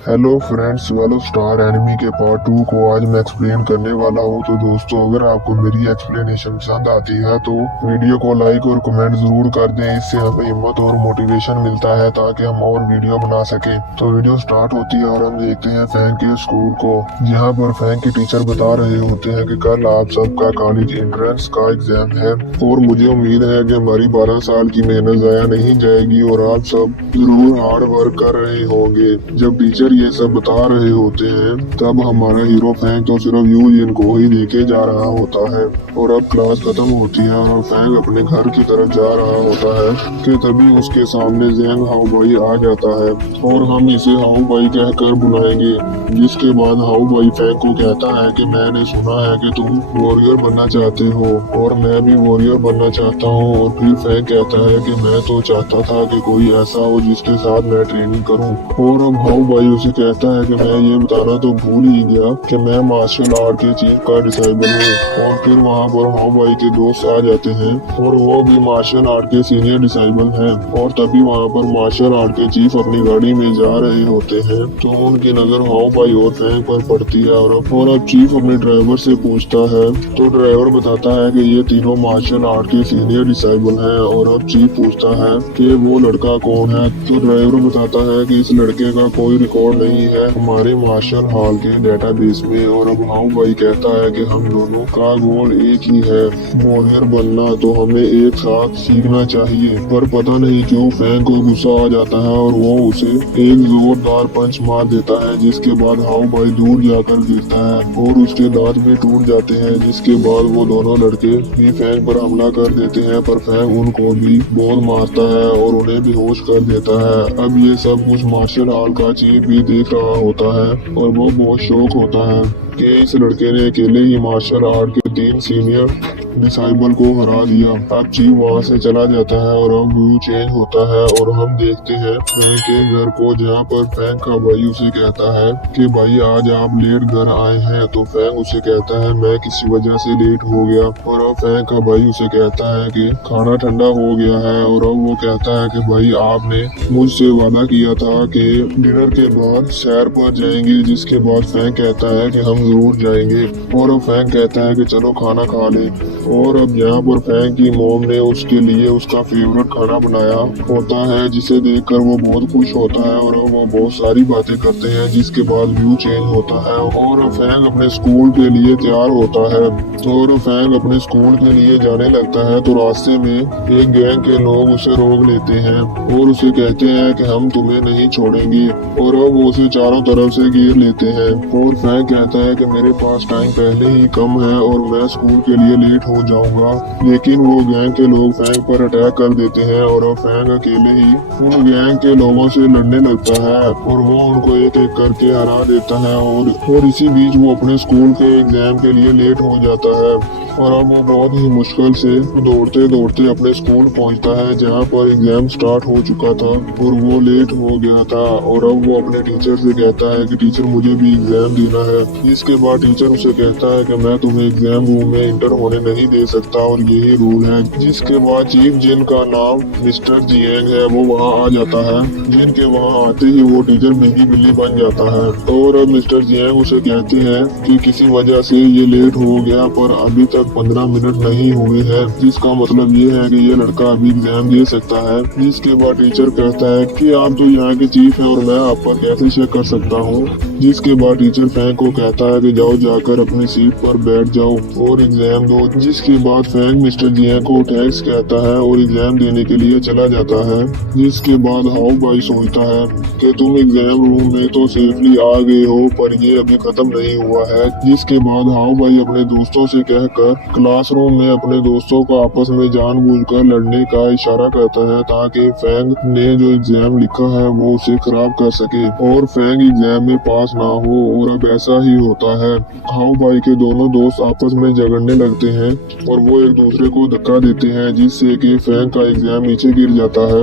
Hello friends, वेलो star enemy के part 2 को आज मैं एक्सप्लेन करने वाला हूँ। तो दोस्तों, अगर आपको मेरी एक्सप्लेनेशन पसंद आती है तो वीडियो को लाइक और कमेंट जरूर कर दें। इससे हमें हिम्मत और मोटिवेशन मिलता है ताकि हम और वीडियो बना सकें। तो वीडियो स्टार्ट होती है और हम देखते हैं फैंक के स्कूल को। यहाँ पर फैंक के टीचर बता रहे होते हैं कि कल आप सबका कॉलेज एंट्रेंस का एग्जाम है और मुझे उम्मीद है कि हमारी 12 साल की मेहनत जाया नहीं जाएगी और आप सब जरूर हार्ड वर्क कर रहे होंगे। जब टीचर ये सब बता रहे होते हैं तब हमारा हीरो फैंक तो सिर्फ यूजिन को ही देखे जा रहा होता है। और अब क्लास खत्म होती है और फैंक अपने घर की तरफ जा रहा होता है कि तभी उसके सामने जेंग हाउ भाई आ जाता है और हम इसे हाउ भाई कहकर बुलाएंगे। जिसके बाद हाउ भाई फैंक को कहता है कि मैंने सुना है कि तुम वॉरियर बनना चाहते हो और मैं भी वॉरियर बनना चाहता हूँ। और फिर फैंक कहता है कि मैं तो चाहता था कि कोई ऐसा हो जिसके साथ मैं ट्रेनिंग करूँ। और अब हाउ भाई उसे कहता है कि मैं ये बताना तो भूल ही गया कि मैं मार्शल आर्ट के चीफ का डिसाइबल हूँ। और फिर वहाँ पर हाउ भाई के दोस्त आ जाते हैं और वो भी मार्शल आर्ट के सीनियर डिसाइबल हैं। और तभी वहाँ पर मार्शल आर्ट के चीफ अपनी गाड़ी में जा रहे होते हैं तो उनकी नजर हाउ भाई और फैंक पर पड़ती है। और अब चीफ अपने ड्राइवर से पूछता है तो ड्राइवर बताता है कि ये तीनों मार्शल आर्ट के सीनियर डिसाइबल हैं। और अब चीफ पूछता है कि वो लड़का कौन है तो ड्राइवर बताता है कि इस लड़के का कोई रिकॉर्ड नहीं है हमारे मार्शल हॉल के डेटाबेस में। और अब हाउ भाई कहता है कि हम दोनों का गोल एक ही है, वॉरियर बनना, तो हमें एक साथ सीखना चाहिए। पर पता नहीं क्यों फैंक को गुस्सा आ जाता है और वो उसे एक जोरदार पंच मार देता है जिसके बाद हाउ भाई दूर जाकर गिरता है और उसके दांत भी टूट जाते हैं। जिसके बाद वो दोनों लड़के भी फैंक पर हमला कर देते हैं पर फैंक उनको भी बहुत मारता है और उन्हें बेहोश कर देता है। अब ये सब कुछ मार्शल आर्ट का चीफ भी देख रहा होता है और वो बहुत शौक होता है कि इस लड़के ने अकेले ही मार्शल आर्ट के 3 सीनियर डिसाइबल को हरा दिया। अब चीफ वहाँ से चला जाता है और अब व्यू चेंज होता है और हम देखते हैं फैंक के घर को जहाँ पर फैंक का भाई उसे कहता है कि भाई आज आप लेट घर आए हैं। तो फैंक उसे कहता है मैं किसी वजह से लेट हो गया। और अब फैंक का भाई उसे कहता है कि खाना ठंडा हो गया है। और अब वो कहता है कि भाई आपने मुझसे वादा किया था कि डिनर के बाद सैर पर जाएंगे। जिसके बाद फैंक कहता है कि हम जरूर जाएंगे। और अब फैंक कहता है कि चलो खाना खा ले। और अब यहाँ पर फैंक की मॉम ने उसके लिए उसका फेवरेट खाना बनाया होता है जिसे देखकर वो बहुत खुश होता है और वो बहुत सारी बातें करते हैं। जिसके बाद व्यू चेंज होता है और फैंक अपने स्कूल के लिए तैयार होता है। और फैंक अपने स्कूल के लिए जाने लगता है तो रास्ते में एक गैंग के लोग उसे रोक लेते हैं और उसे कहते हैं कि हम तुम्हें नहीं छोड़ेंगे। और अब वो उसे चारों तरफ से घेर लेते हैं और फैंक कहता है कि मेरे पास टाइम पहले ही कम है और मैं स्कूल के लिए लेट हो जाऊंगा। लेकिन वो गैंग के लोग फैंक पर अटैक कर देते हैं और अब फैंक अकेले ही उन गैंग के लोगों से लड़ने लगता है और वो उनको एक एक करके हरा देता है। और इसी बीच वो अपने स्कूल के एग्जाम के लिए लेट हो जाता है और अब वो बहुत ही मुश्किल से दौड़ते दौड़ते अपने स्कूल पहुंचता है जहां पर एग्जाम स्टार्ट हो चुका था और वो लेट हो गया था। और अब वो अपने टीचर से कहता है कि टीचर मुझे भी एग्जाम देना है। इसके बाद टीचर उसे कहता है कि मैं तुम्हें एग्जाम रूम में इंटर होने नहीं दे सकता और यही रूल है। जिसके बाद चीफ जिनका नाम मिस्टर जियांग है वो वहाँ आ जाता है। जिनके वहाँ आते ही वो टीचर बिल्ली बिल्ली बन जाता है और अब मिस्टर जियांग उसे कहते हैं कि किसी वजह से ये लेट हो गया पर अभी तक 15 मिनट नहीं हुए हैं, जिसका मतलब ये है कि ये लड़का अभी एग्जाम दे सकता है। जिसके बाद टीचर कहता है कि आप तो यहाँ के चीफ हैं और मैं आप पर कैसे चेक कर सकता हूँ। जिसके बाद टीचर फैंक को कहता है कि जाओ जाकर अपनी सीट पर बैठ जाओ और एग्जाम दो। जिसके बाद फैंक मिस्टर जियांग को थैंक्स कहता है और एग्जाम देने के लिए चला जाता है। जिसके बाद हाउ भाई सोचता है कि तुम एग्जाम रूम में तो सेफली आ गए हो पर ये अभी खत्म नहीं हुआ है। जिसके बाद हाउ भाई अपने दोस्तों से कहकर क्लासरूम में अपने दोस्तों को आपस में जानबूझकर लड़ने का इशारा करता है ताकि फैंक ने जो एग्जाम लिखा है वो उसे खराब कर सके और फैंक एग्जाम में पास ना हो। और अब ऐसा ही होता है। हाउ भाई के दोनों दोस्त आपस में झगड़ने लगते हैं और वो एक दूसरे को धक्का देते हैं जिससे कि फैंक का एग्जाम नीचे गिर जाता है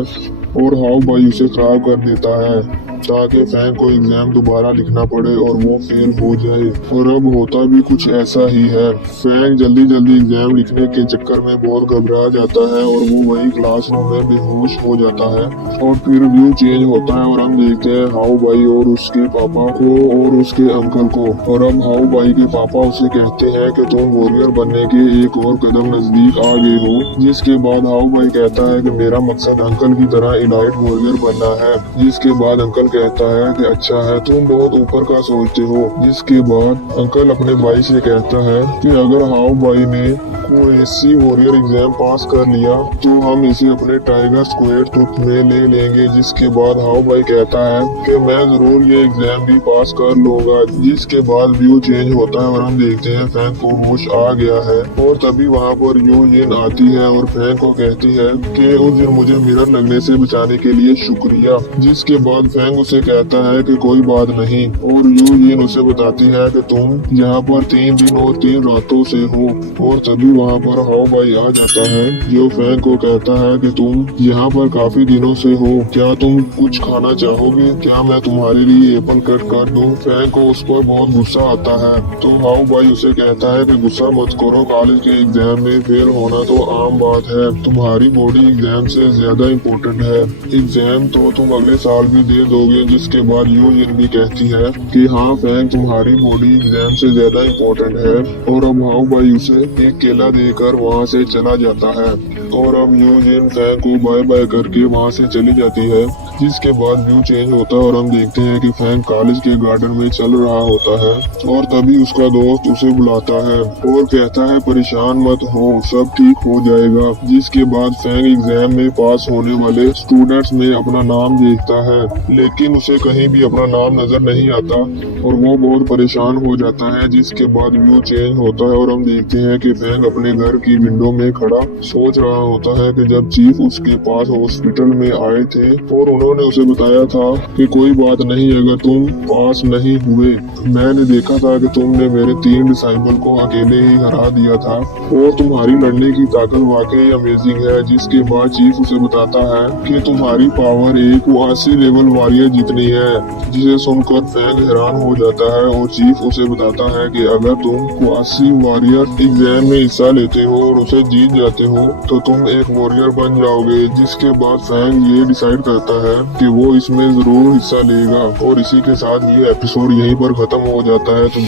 और हाउ भाई उसे खराब कर देता है। ताकि फैंग को एग्जाम दोबारा लिखना पड़े और वो फेल हो जाए। और अब होता भी कुछ ऐसा ही है। फैंग जल्दी जल्दी एग्जाम लिखने के चक्कर में बहुत घबरा जाता है और वो वही क्लासरूम में बेहोश हो जाता है। और फिर व्यू चेंज होता है और हम देखते हैं हाउ भाई और उसके पापा को और उसके अंकल को। और अब हाउ भाई के पापा उसे कहते हैं कि तुम वॉरियर बनने के एक और कदम नजदीक आ गए हो। जिसके बाद हाउ भाई कहता है कि मेरा मकसद अंकल की तरह इलाइट वॉरियर बनना है। जिसके बाद अंकल कहता है कि अच्छा है, तुम बहुत ऊपर का सोचते हो। जिसके बाद अंकल अपने भाई से कहता है कि अगर हाउ भाई ने कोई वॉरियर एग्जाम पास कर लिया तो हम इसे अपने टाइगर स्क्वायर ट्रुप में ले लेंगे। जिसके बाद हाउ भाई कहता है कि मैं जरूर ये एग्जाम भी पास कर लूंगा। जिसके बाद व्यू चेंज होता है और हम देखते हैं फैंग को होश आ गया है। और तभी वहाँ पर यू जिन आती है और फैंग को कहती है कि उस दिन मुझे मिरर लगने से बचाने के लिए शुक्रिया। जिसके बाद फैंग उसे कहता है कि कोई बात नहीं। और यू जिन उसे बताती है कि तुम यहाँ पर 3 दिन और 3 रातों से हो। और तभी वहाँ पर हाउ भाई आ जाता है जो फैंग को कहता है कि तुम यहाँ पर काफी दिनों से हो, क्या तुम कुछ खाना चाहोगे? क्या मैं तुम्हारे लिए एप्पल कट कर दूं? फैंग को उस पर बहुत गुस्सा आता है तो हाउ भाई उसे कहता है कि गुस्सा मत करो, कॉलेज के एग्जाम में फेल होना तो आम बात है। तुम्हारी बॉडी एग्जाम से ज्यादा इम्पोर्टेंट है। एग्जाम तो तुम अगले साल भी दे दोगे। जिसके बाद यू जिन भी कहती है कि हाँ फैंग, तुम्हारी बॉडी एग्जाम से ज्यादा इम्पोर्टेंट है। और अब हाउ भाई उसे एक केला देकर वहाँ से चला जाता है। और अब यू जिन फैंग को बाय बाय करके वहाँ से चली जाती है। जिसके बाद व्यू चेंज होता है और हम देखते हैं कि फैंग कॉलेज के गार्डन में चल रहा होता है। और तभी उसका दोस्त उसे बुलाता है और कहता है परेशान मत हो, सब ठीक हो जाएगा। जिसके बाद फैंग एग्जाम में पास होने वाले स्टूडेंट्स में अपना नाम देखता है, लेकिन उसे कहीं भी अपना नाम नजर नहीं आता और वो बहुत परेशान हो जाता है। जिसके बाद व्यू चेंज होता है और हम देखते हैं कि फैंग अपने घर की विंडो में खड़ा सोच रहा होता है कि जब चीफ उसके पास हॉस्पिटल में आए थे और उन्होंने उसे बताया था कि कोई बात नहीं, अगर तुम पास नहीं हुए, मैंने देखा था कि तुमने मेरे 3 डिसाइबल को अकेले ही हरा दिया था और तुम्हारी लड़ने की ताकत वाकई अमेजिंग है। जिसके बाद चीफ उसे बताता है कि तुम्हारी पावर एक 80 लेवल वॉरियर जितनी है। जिसे सुनकर फैंग हैरान हो जाता है और चीफ उसे बताता है कि अगर तुम 80 वॉरियर एग्जाम में हिस्सा लेते हो और उसे जीत जाते हो तो तुम एक वॉरियर बन जाओगे। जिसके बाद फैंग ये डिसाइड करता है कि वो इसमें जरूर हिस्सा लेगा। और इसी के साथ ये एपिसोड यहीं पर खत्म हो जाता है। तो